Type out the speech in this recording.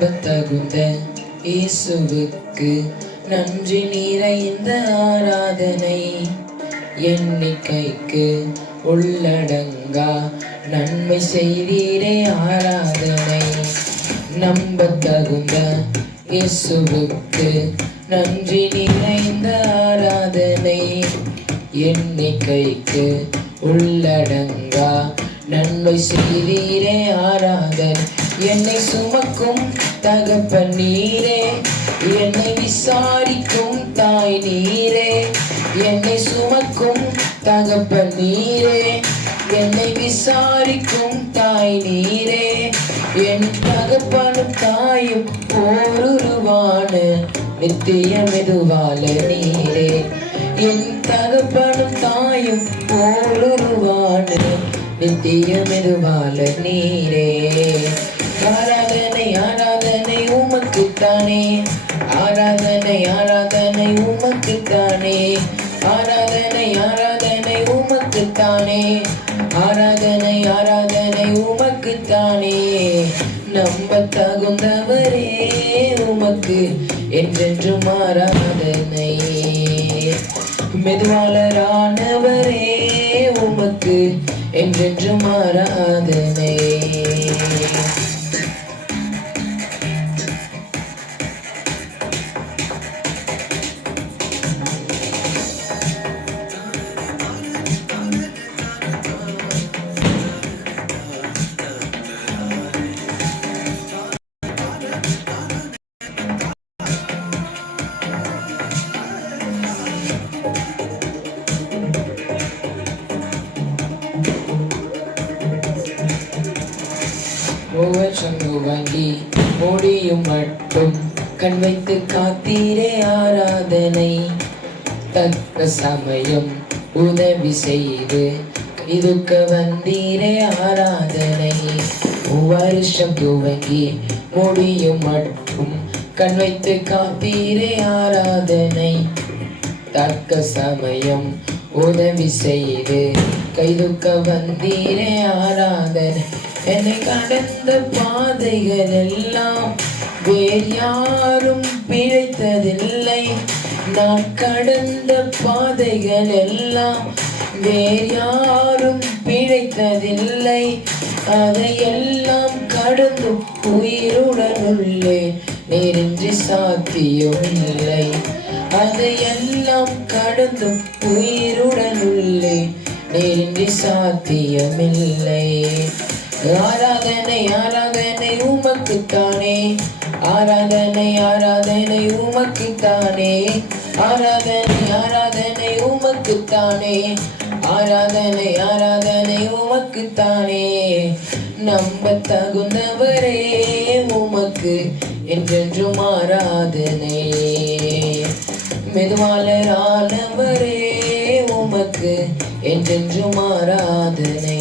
நம்பத்தகுந்த இயேசுவுக்கு நன்றி நிறைந்த ஆராதனை. எண்ணிக்கைக்கு உள்ளடங்கா நன்மை செய்தீரே ஆராதனை. நம்பத்தகுந்த இயேசுவுக்கு நன்றி நிறைந்த ஆராதனை. எண்ணிக்கைக்கு உள்ளடங்கா நன்மை செய்தீரே ஆராதனை. என்னை சுமக்கும் தகப்பன் நீரே, என்னை விசாரிக்கும் தாய் நீரே. என்னை சுமக்கும் தகப்பன் நீரே, என்னை விசாரிக்கும் தாய் நீரே. என் தகப்பனும் தாயும் போருருவான நித்திய மெதுவால நீரே. என் தகப்பனும் தாயும் போருருவான நித்திய மெதுவால நீரே. ஆராதனை ஆராதனை உமக்குத்தானே, ஆராதனை ஆராதனை உமக்குத்தானே, ஆராதனை ஆராதனை உமக்குத்தானே, ஆராதனை ஆராதனை உமக்குத்தானே. நம்ப தகுந்தவரே உமக்கு என்றென்றும் ஆராதனை. மெதுவாளரானவரே உமக்கு என்றென்றும் ஆராதனை. வாங்கி முடியும் மட்டும் கண் வைத்து காத்தீரே ஆராதனை. தக்க சமயம் உதவி செய்து இதுக்க வந்தீரே ஆராதனை. வருஷம் துவங்கி முடியும் மட்டும் கண் வைத்து காத்தீரே ஆராதனை. தக்க சமயம் உதவி செய்து கைதுக்க வந்தீரே ஆராதனை. என்னை கடந்த பாதைகள் எல்லாம் வேறு யாரும் பிழைத்ததில்லை. நான் கடந்த பாதைகள் எல்லாம் வேறு யாரும் பிழைத்ததில்லை. அதையெல்லாம் கடந்து உயிருடன் உள்ளே நேரின்றி சாத்தியம் இல்லை. அதையெல்லாம் கடந்து உயிருடன் உள்ளே நேரின்றி சாத்தியமில்லை. ஆராதனை ஆராதனை உமக்குத்தானே, ஆராதனை ஆராதனை உமக்குத்தானே, ஆராதனை ஆராதனை உமக்குத்தானே, ஆராதனை ஆராதனை உமக்குத்தானே. நம்ப தகுந்தவரே உமக்கு என்றென்றும் ஆராதனை. மெதுவாளரானவரே உமக்கு என்றென்றும் ஆராதனை.